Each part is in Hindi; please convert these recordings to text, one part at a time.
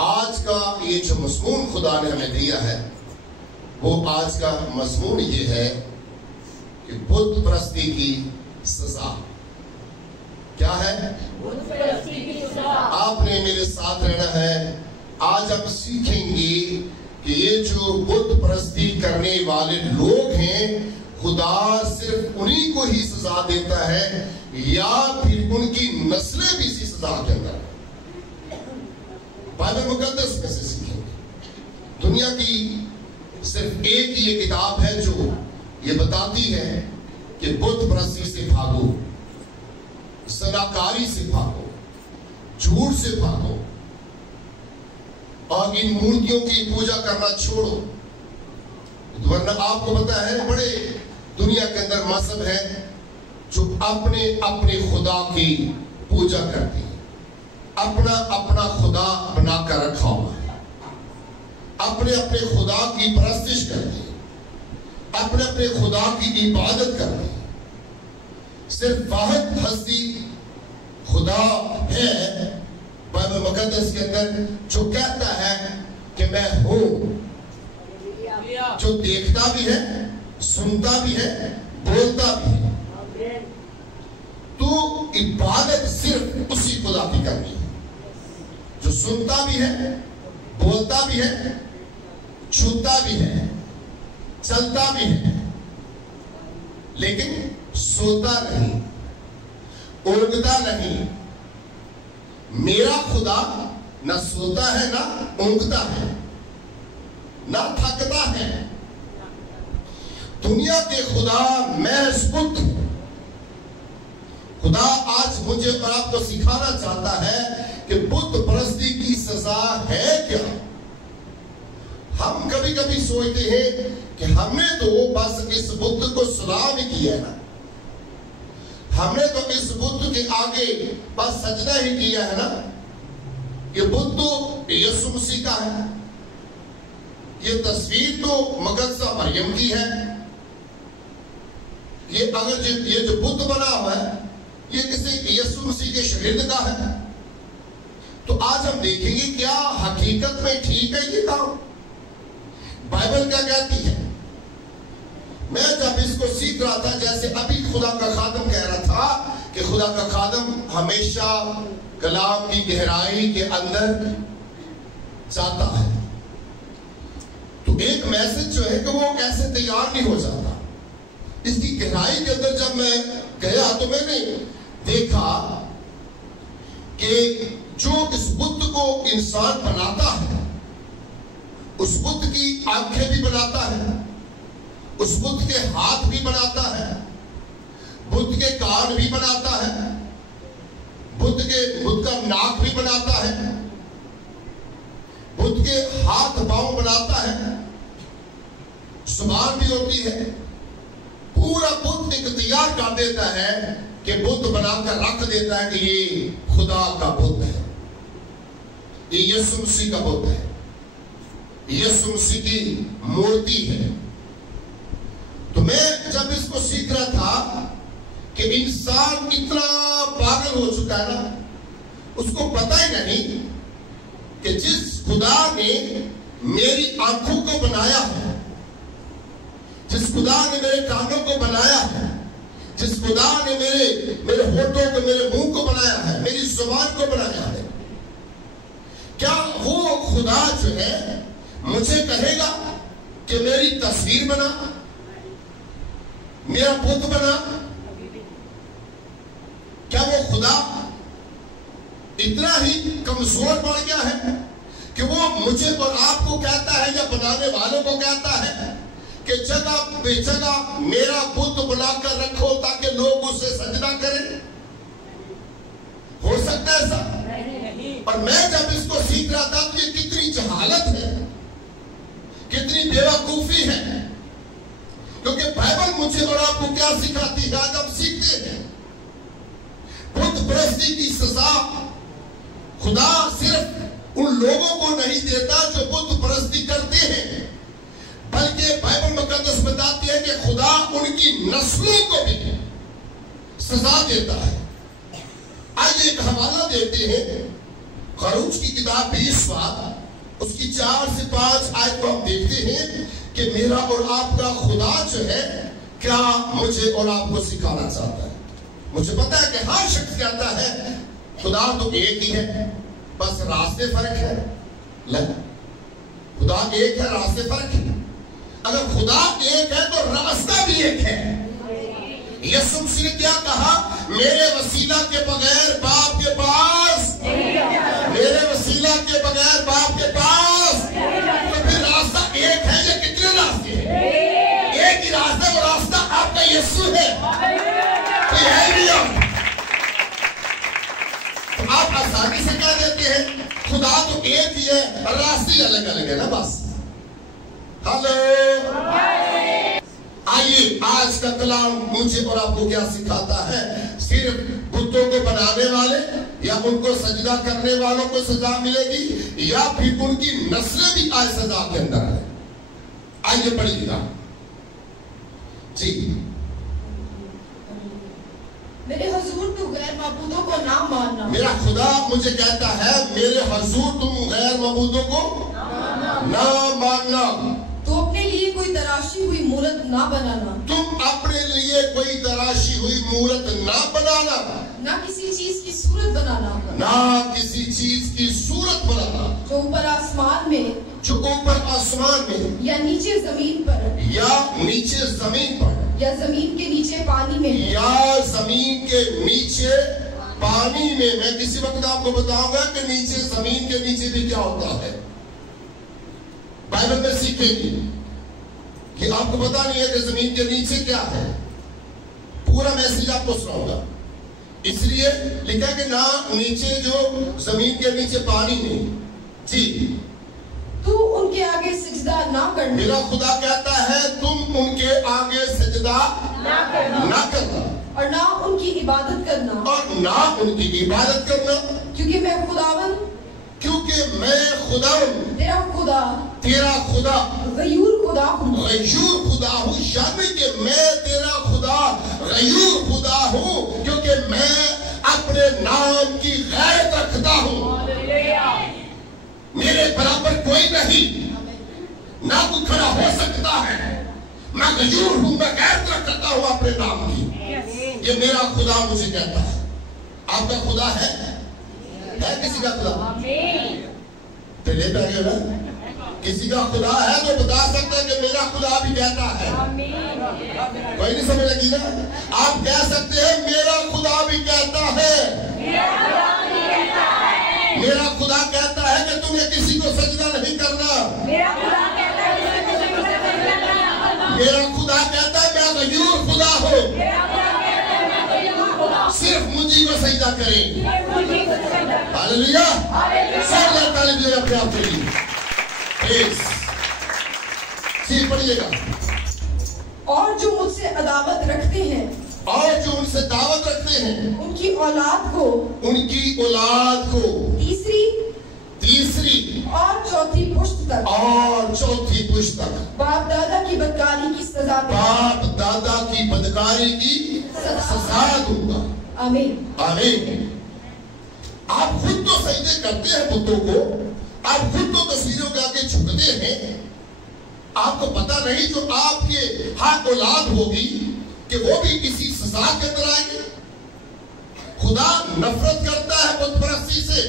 आज का ये जो मज़मून खुदा ने हमें दिया है, वो आज का मज़मून ये है कि बुत परस्ती की सजा क्या है? बुत परस्ती की सजा। आपने मेरे साथ रहना है। आज हम सीखेंगे कि ये जो बुत परस्ती करने वाले लोग हैं, खुदा सिर्फ उन्हीं को ही सजा देता है या फिर उनकी नस्लें भी इसी सजा के अंदर। बाइबल मुकद्दस में से सीखेंगे। दुनिया की सिर्फ एक ही ये किताब है जो ये बताती है कि बुत परस्ती से भागो, ज़नाकारी से भागो, झूठ से भागो और इन मूर्तियों की पूजा करना छोड़ो। वरना आपको पता है बड़े दुनिया के अंदर मजहब है जो अपने अपने खुदा की पूजा करते हैं, अपना अपना खुदा बनाकर रखा हुआ है, अपने अपने खुदा की परस्तिश करते हैं, अपने अपने खुदा की इबादत करते हैं। सिर्फ वाहिद हस्ती खुदा है बाइबल मुकद्दस के अंदर जो कहता है कि मैं हूं, जो देखता भी है, सुनता भी है, बोलता भी है। तो इबादत सिर्फ उसी खुदा की करनी है जो सुनता भी है, बोलता भी है, छूता भी है, चलता भी है, लेकिन सोता नहीं, ऊँघता नहीं। मेरा खुदा ना सोता है, ना ऊँघता है, ना थकता है। दुनिया के खुदा महज बुत है। खुदा आज मुझे और आपको सिखाना चाहता है कि बुत परस्ती की सजा है क्या। हम कभी कभी सोचते हैं कि हमने तो बस इस बुत को सलाम ही किया ना, हमने तो इस बुत के आगे बस सजदा ही किया है ना। ये बुत तो यीशु मसीह का है, ये तस्वीर तो मकद्दसा मरियम की है। ये अगर ये जो बुत बना हुआ है ये किसी यीशु मसीह के शहीद का है। तो आज हम देखेंगे क्या हकीकत में ठीक है ये काम। बाइबल क्या कहती है। मैं जब इसको सीख रहा था, जैसे अभी खुदा का खादम कह रहा था कि खुदा का खादम हमेशा कलाम की गहराई के अंदर जाता है, तो एक मैसेज जो है कि वो ऐसे तैयार नहीं हो जाता। इसकी गहराई के अंदर जब मैं गया तो मैंने देखा कि जो इस बुत को इंसान बनाता है, उस बुत की आंखें भी बनाता है, उस बुत के हाथ भी बनाता है, बुत के कान भी बनाता है, बुत का नाक भी बनाता है, बुत के हाथ पांव बनाता है, जुबान भी होती है। पूरा बुत एक तैयार कर देता है कि बुत बनाकर रख देता है कि ये खुदा का बुत है, ये यीशु मसीह का बुत है, यीशु मसीह की मूर्ति है। तो मैं जब इसको सीख रहा था कि इंसान इतना पागल हो चुका है ना, उसको पता ही नहीं कि जिस खुदा ने मेरी आंखों को बनाया है, जिस खुदा ने मेरे कानों को बनाया है, जिस खुदा ने मेरे होठों को, मेरे मुंह को बनाया है, मेरी जुबान को बनाया है, क्या वो खुदा जो है मुझे कहेगा कि मेरी तस्वीर बना, मेरा बुत बना? क्या वो खुदा इतना ही कमजोर पड़ गया है कि वो मुझे और आपको कहता है या बनाने वालों को कहता है कि जगह बेजगह मेरा बुत बनाकर रखो ताकि लोग उसे सजदा करें? हो सकता है ऐसा? और मैं जब इसको सीख रहा था तो ये कितनी जहालत है, कितनी बेवकूफी है। क्योंकि बाइबल मुझे और आपको क्या सिखाती है, आज हम सीखते हैं बुत परस्ती की सजा खुदा सिर्फ उन लोगों को नहीं देता जो बुत परस्ती करते हैं, बल्कि बाइबल मुकद्दस बताती है कि खुदा उनकी नस्लों को भी सजा देता है। आइए एक हवाला देते हैं खरूज की किताब 20 उसकी 4 से 5 आयत को हम देखते हैं कि मेरा और आपका खुदा जो है क्या मुझे और आपको सिखाना चाहता है। मुझे पता है कि हर शख्स कहता है खुदा तो एक ही है, बस रास्ते फर्क है। खुदा एक है, रास्ते फर्क है। अगर खुदा एक है तो रास्ता भी एक है। यीशु मसीह ने क्या कहा? मेरे वसीला के बगैर बाप के पास, मेरे वसीला के बगैर बाप के पास। तो फिर रास्ता एक है या कितने रास्ते हैं? एक ही रास्ता, वो रास्ता आपका यीशु है। तो है भी तो आप आसानी से कह देते हैं खुदा तो एक ही है, रास्ते अलग अलग है ना बस। हेलो, आइए आज का कलाम मुझे और आपको क्या सिखाता है? सिर्फ बुतों को बनाने वाले या उनको सजदा करने वालों को सजा मिलेगी या फिर उनकी नस्लें भी आज सजा के अंदर है। आइए पढ़िएगा जी। मेरे हुजूर तुम गैर मबूदों को ना मानना। मेरा खुदा मुझे कहता है मेरे हुजूर तुम गैर मबूदों को ना मानना। तो अपने लिए कोई तराशी हुई मूरत ना बनाना। तुम अपने लिए कोई तराशी हुई मूरत ना बनाना। ना किसी चीज की सूरत बनाना। ना किसी चीज की सूरत बनाना जो ऊपर आसमान में, जो ऊपर आसमान में या नीचे जमीन पर, या नीचे जमीन पर, या जमीन के नीचे पानी में, या जमीन के नीचे पानी में। मैं किसी वक्त आपको बताऊंगा कि नीचे जमीन के नीचे भी क्या होता है। बाइबल में सीखेंगे कि आपको पता नहीं है कि जमीन के नीचे क्या है। पूरा मैसेज आपको सुनाऊंगा। इसलिए लिखा कि ना नीचे जो जमीन के नीचे पानी में जी, तू उनके आगे सजदा ना करना। मेरा खुदा कहता है तुम उनके आगे सजदा ना करना और ना उनकी इबादत करना, और ना उनकी इबादत करना, क्योंकि मैं खुदावन, क्योंकि मैं खुदा हूँ, तेरा खुदा, तेरा खुदा, गयूर खुदा हूँ। गयूर खुदा हूँ, यानी कि मैं तेरा खुदा गयूर खुदा हूँ, क्योंकि मैं अपने नाम की गैरत रखता हूँ। मेरे बराबर कोई नहीं, ना कोई खड़ा हो सकता है। मैं गयूर हूँ, मैं गैरत रखता हूँ अपने नाम की। ये मेरा खुदा मुझे कहता है। आपका खुदा है किसी का खुदा? पहले बैठे ना, किसी का खुदा है तो बता सकता है कि मेरा खुदा भी कहता है। कोई नहीं समझ लगी ना? आप कह सकते हैं मेरा खुदा भी कहता है। मेरा खुदा कहता है कि तुम्हें किसी को सजदा नहीं करना। मेरा खुदा कहता है मैं गयूर खुदा हूँ, सिर्फ मुझे को सजदा करें। हालेलुया, सब ताली दीजिए अपने आप के लिए। पढ़िएगा। और जो मुझसे अदावत रखते हैं, और जो उनसे दावत रखते हैं, उनकी औलाद को तीसरी और चौथी पुश्त तक बाप दादा की बदकारी की सजा, बाप दादा की बदकारी की सजा दूंगा। आमीन, आमीन। आप खुद तो सजदे करते हैं बुतों को, आप खुद तो तस्वीरों के आगे झुकते हैं। आपको पता नहीं जो आपके हाथ औलाद होगी कि वो भी इसी सजा के अंदर आएंगे। खुदा नफरत करता है बुत परस्ती से।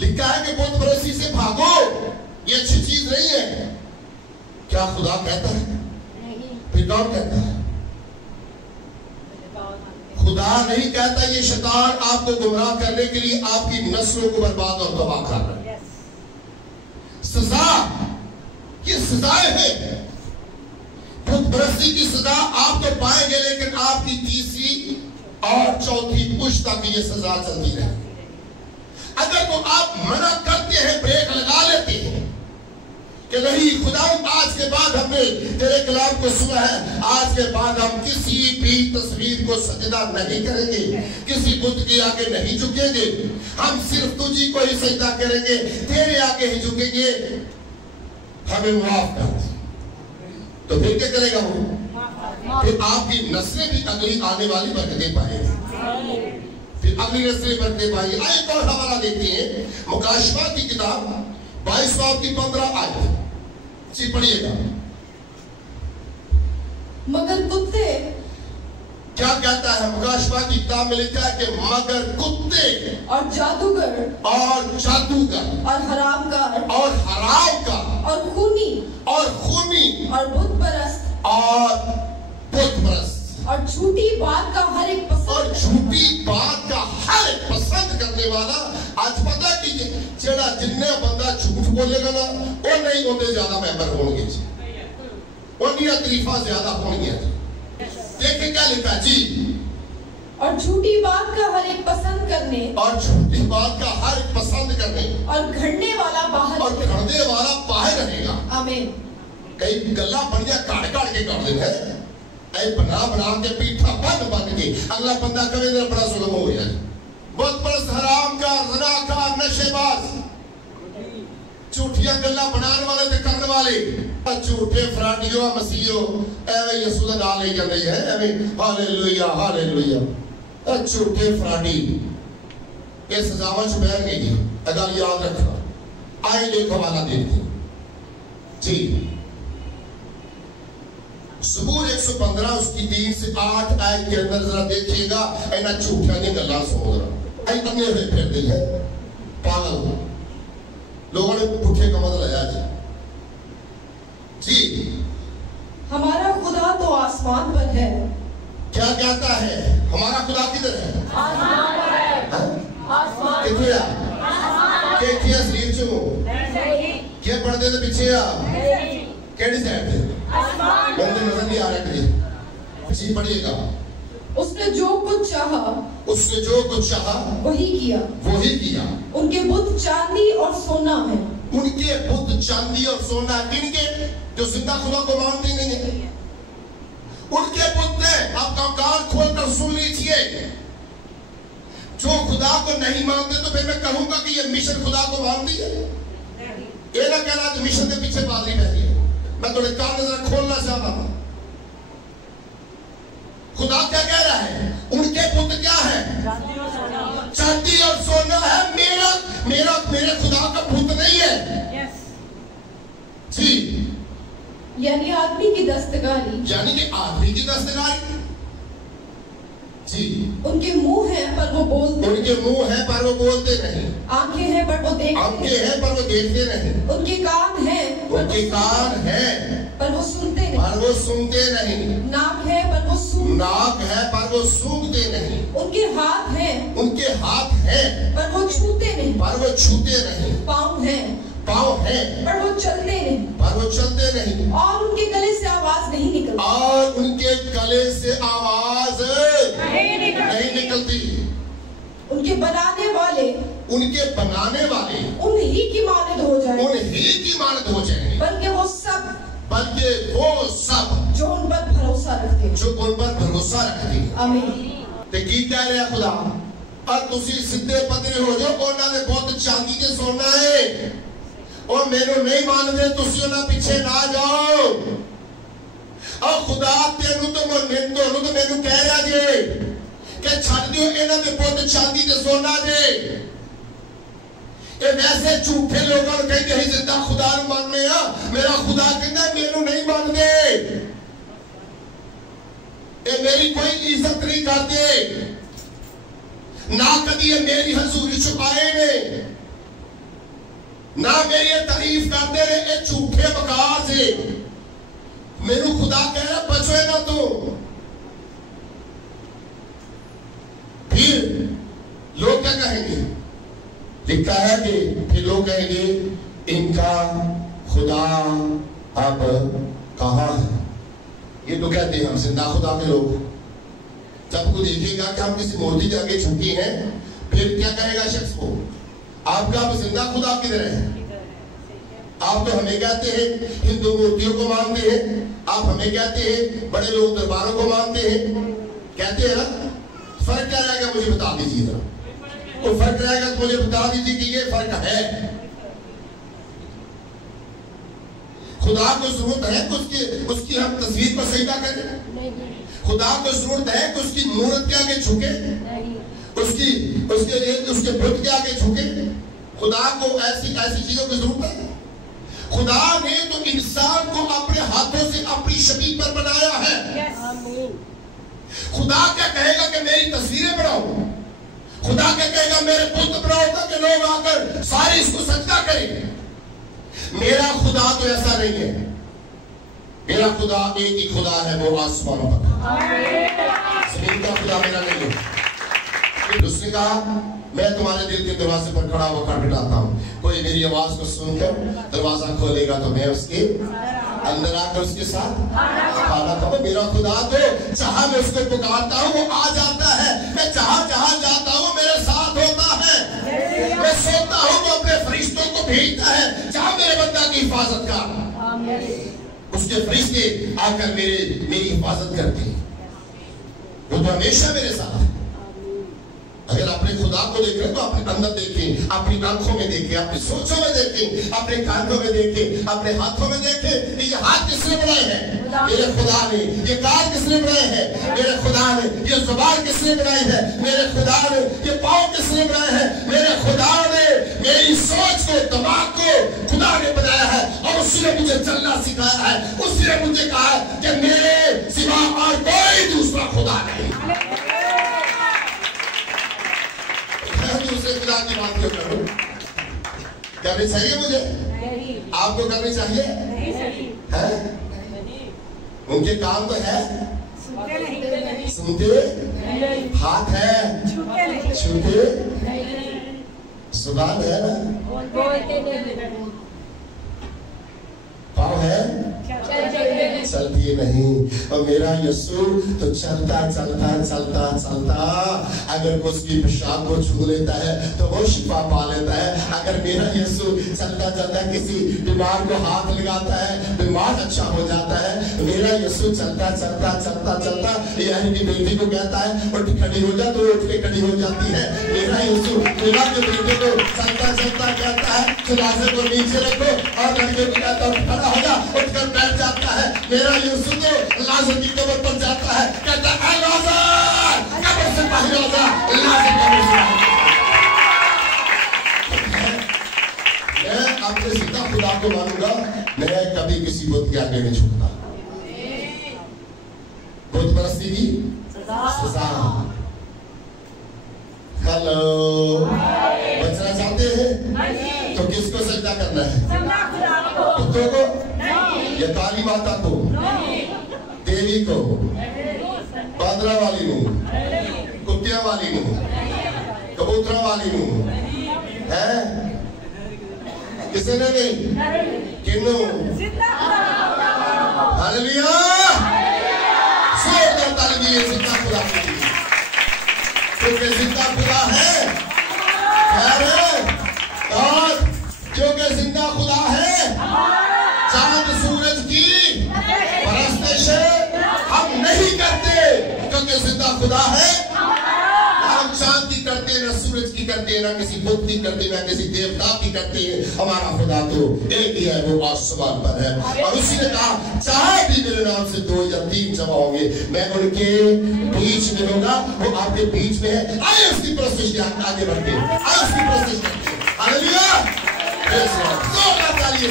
लिखा है कि बुत परस्ती से भागो, ये अच्छी चीज नहीं है। क्या खुदा कहता है? फिर कौन कहता है? खुदा नहीं कहता। ये शैतान आपको गुमराह करने के लिए आपकी नस्लों को बर्बाद और तबाह कर रहा है। सजा, ये सजाएं हैं। बुतपरस्ती की सजा आप तो पाएंगे, लेकिन आपकी तीसरी और चौथी पुश्त तक ये सजा चलती रहे। अगर तो आप मना करते हैं, ब्रेक लगा लेते हैं कि नहीं खुदा आज के बाद हमने तेरे कलाम को सुना है, आज के बाद हम किसी भी तस्वीर को सजदा नहीं करेंगे, किसी बुत के आगे नहीं झुकेंगे, हम सिर्फ तुझी को ही सजदा करेंगे, तेरे आगे ही झुकेंगे, हमें माफ कर। तो फिर क्या करेगा वो? फिर आपकी नस्लें भी अगली आने वाली बरकतें पाएंगे। फिर अगली नस्लें बढ़ते पाएंगी। आइए एक और हवाला देखते हैं, मुकाशफा की किताब 22वां की 15 आयत जी पढ़िएगा। मगर कुत्ते, क्या कहता है? मुकाशफा की किताब में लिखा है कि मगर कुत्ते और जादूगर और और हरामकार और खूनी और बुत परस्त और झूठी बात का हर एक पसंद करने वाला। आज पता कि जेड़ा जिन्ने बंदा झूठ बोलेगा ना वो नहीं होते ज्यादा मेंबर होंगे जी, उनकी तरीफा ज्यादा होंगी। देखिए क्या लिखा जी, और झूठी बात का हर एक पसंद करने और घड़ने वाला बाहर रहेगा। आमीन। कई गल्ला बढ़िया काट के कर देते हैं, ऐ बना के पीठा बन के अगला बंदा कवे ना बड़ा जुल्म हो गया। बहुत परस्त, हरामकार, ज़नाकार, नशेबाज, झूठियां गल्ला बनाने वाले ते करने वाले, झूठे फराडियो मसीहो एवे यसू दा नाम ले जांदे है, एवे हालेलुया हालेलुया। झूठे फराडी ये सजावां च बैठ गई, अगल याद रखना। आए देखो हवाला देखते जी, ज़बूर 115 उसकी 3 से 8 आयत के अंदर जरा देखिएगा। इन्हां झूठियां दी गल्लां सुनो जरा। आई अन्ने हुए फिरदे हैं, पागल लोगों ने पुठे का मतलब लाया जी। हमारा खुदा तो आसमान पर है। क्या कहता है? हमारा खुदा किधर है? आसमान पर है। आसमान किधर है? के किया शरीर चो क्या पढ़ते थे पीछे आ केड़ी साइड थे? आसमान बंदे नजर नहीं आ रहा कहीं जी। पढ़िएगा। उसने जो कुछ चाहा वही किया। उनके बुत चांदी और सोना है। उनके बुत चांदी और सोना किनके? जो जिंदा खुदा को मानते नहीं है, उनके बुत है। आप कान खोल कर सुन लीजिए। जो खुदा को नहीं मानते तो फिर मैं कहूंगा कि ये मिशन खुदा को मानती है। ये ना कहना कि मिशन के पीछे बादली बहती है। मैं थोड़े कान जरा खोलना चाहता हूं। खुदा क्या कह रहा है? उनके पुत्र क्या है? चांदी और सोना है। मेरे खुदा का पुत्र नहीं है जी। यानी आदमी की दस्तकारी जी। उनके मुंह है पर वो बोलते नहीं। आंखें हैं पर वो देखते नहीं। उनके कान हैं पर वो सुनते नहीं। नाक है पर वो सूंघते नहीं। उनके हाथ हैं पर वो छूते नहीं। पाँव हैं पर वो चलते नहीं। और उनके गले से आवाज नहीं निकलती। उनके बनाने वाले उन्हीं की मानद हो जाएंगे। बल्कि वो सब जो उन पर भरोसा रखते हैं। आमीन। ते की कह रहा है खुदा? और तुसी सीधे पतरे हो जाओ। उन्होंने बहुत चांदी के सोना है और मेनू नहीं मानते, तुसी उन्हें पीछे ना जाओ। और खुदा तेनू तो मैनू कह रहा जे कि छड़ दियो इन्हां दे पुत चांदी ते सोना जे। ये वैसे झूठे लोगों को कहते हैं जिंदा खुदा नू मानने आ। मेरा खुदा कहता है मैनू नहीं मानते, ये मेरी कोई इज्जत नहीं करते, ना कभी ये मेरी हजूरी छुपाए ने, ना मेरी तारीफ करते रहे। ये झूठे बकार से मेनू खुदा कह रहा बचो ना। तो फिर लोग क्या कहेंगे? लिखा है कि फिर लोग कहेंगे इनका खुदा अब कहाँ है? ये तो कहते हैं हम जिंदा खुदा के लोग। जब कोई देखेगा कि हम किसी मूर्ति के आगे झुके हैं, फिर क्या कहेगा शख्स को? आपका अब जिंदा खुदा किधर है? आप तो हमें कहते हैं हिंदू मूर्तियों को मानते हैं, आप हमें कहते हैं बड़े लोग दरबारों को मानते हैं, कहते हैं ना। फर्क क्या रहेगा मुझे बता दीजिए जरा। कोई फर्क रहेगा तो मुझे बता दीजिए कि ये फर्क है। खुदा को जरूरत है कि उसकी हम तस्वीर पर सजदा करें? खुदा को जरूरत है कि उसकी मूर्त के आगे झुके? उसके बुत के आगे झुके? खुदा को ऐसी चीजों की जरूरत है? खुदा ने तो इंसान को अपने हाथों से अपनी शबीह पर बनाया है। खुदा क्या कहेगा कि मेरी तस्वीरें बनाओ? खुदा क्या कहेगा मेरे पुत्र बनाओ ताकि लोग आकर सारे इसको सजदा करें? मेरा खुदा तो ऐसा नहीं है। मेरा खुदा एक ही खुदा है, वो आसमानों का। जमीन का खुदा मेरा नहीं है। उसने कहा मैं तुम्हारे दिल के दरवाजे पर खड़ा होकर बिठाता हूँ, कोई मेरी आवाज को सुनकर दरवाजा खोलेगा तो मैं उसके अंदर आकर उसके साथ खाना खाऊं। मेरा खुदा तो जहां मैं उसको पुकारता हूँ वो आ जाता है। मैं जहां जाता हूँ मेरे साथ होता है। मैं सोता हूँ तो अपने फरिश्तों को भेजता है। जहां मेरे बंदा की हिफाजत का, उसके फरिश्ते आकर मेरी हिफाजत करते हैं। वो तो हमेशा मेरे साथ है। अगर अपने खुदा को देख रहे तो अपने अंदर देखें, अपनी आंखों में देखें, अपनी सोचों में देखें, अपने कानों में देखें, अपने हाथों में देखें। ये हाथ किसने बनाए हैं? मेरे खुदा ने। ये कान किसने बनाए हैं? मेरे खुदा ने। ये जुबान किसने बनाई है? मेरे खुदा ने। ये पाँव किसने बनाए हैं? मेरे खुदा ने। मेरी सोच को, दिमाग को खुदा ने बनाया है और उसी ने मुझे चलना सिखाया है। उसी ने मुझे कहा कि मेरे सिवा और कोई दूसरा खुदा नहीं। दूसरे खुदा की बात क्यों करूं? करनी चाहिए मुझे? आपको करनी चाहिए? है? उनके काम तो है, सुनते, हाथ है, छूते, जुबान है ना, पाँव है, चलती नहीं। और मेरा यीशु तो चलता अगर उसकी पेशाब को छू लेता है तो वो शिफा पा लेता है। अगर मेरा यीशु चलता किसी बीमार को हाथ लगाता है, बीमार अच्छा हो जाता है। मेरा यीशु चलता यानी कि बेटी को कहता है उठ खड़ी हो जा, तो उठ के खड़ी हो जाती है। मेरा यीशु मेरा के बेटे को चलता कहता है लाज़र को नीचे रखो, और लड़के को कहता है खड़ा हो जा, उठकर बैठ जाता है। मेरा यीशु तो लाज़र की कब्र पर जाता है, कहता है लाज़र कब्र से बाहर आ जा, लाज़र कब्र से बाहर। मैं अपने सीधा खुदा को मानूंगा, मैं कभी किसी बुत के आगे नहीं झुकता। बुत परस्ती की सजा। हेलो, बचना चाहते हैं तो किसको सजदा करना है? कुत्तों को या काली माता को, देवी को, बांदरा वाली को, कुत्तिया वाली को, कबूतरा वाली को? है किसी ने नहीं? किन्नू? हालेलुया! जोरदार ताली दीजिए जिंदा खुदा के लिए, क्योंकि जिंदा खुदा है। और क्योंकि जिंदा खुदा है, चांद सूरज की परस्तिश हम नहीं करते, क्योंकि जिंदा खुदा है। हम चांद की करते हैं, ना सूरज की करते हैं, ना किसी बुत की करते हैं, ना किसी देवता की करते हैं। हमारा खुदा तो एक ही है, वो आसमान पर है। और उसी ने कहा चाहे भी मेरे नाम से 2 या 3 जमा होंगे, मैं उनके बीच में होगा। वो आपके बीच में है। आए उसकी परस्तिश आगे बढ़ते, आए उसकी परस्तिश करते। हालेलुया! जोरदार ताली।